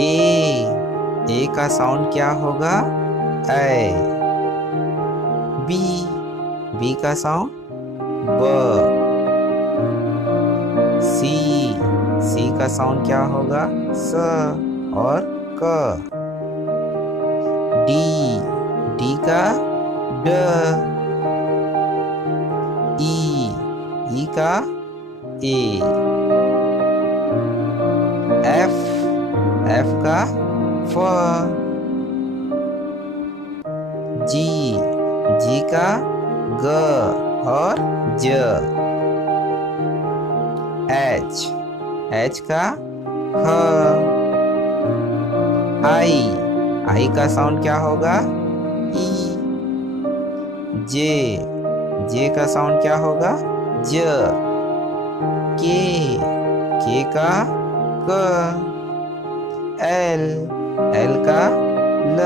ए का साउंड क्या होगा? ए। बी का साउंड ब। सी का साउंड क्या होगा? स और क। डी का ड। ई का ए। एफ का फ। जी का ग और ज। एच का ह। आई का साउंड क्या होगा? ई। जे का साउंड क्या होगा? ज। के का क। एल का ल।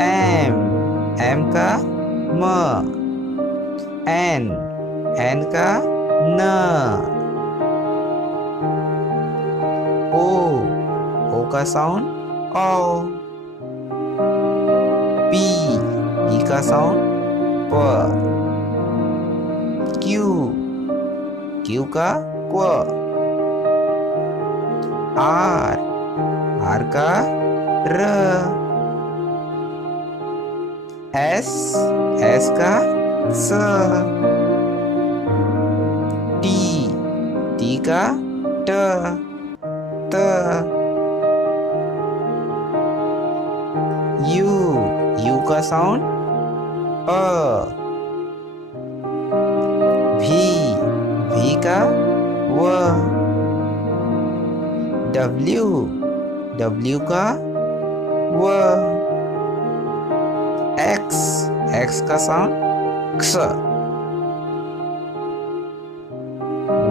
एम का म। एन का न। ओ का साउंड ओ। पी का साउंड प। क्यू का क्व। आर का र। एस का स। टी का ट। यू का साउंड अ। भी का व। डब्ल्यू का व। एक्स का साउंड क्स।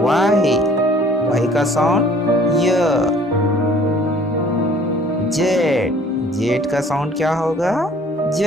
वाई का साउंड य। जेड का साउंड क्या होगा? ज।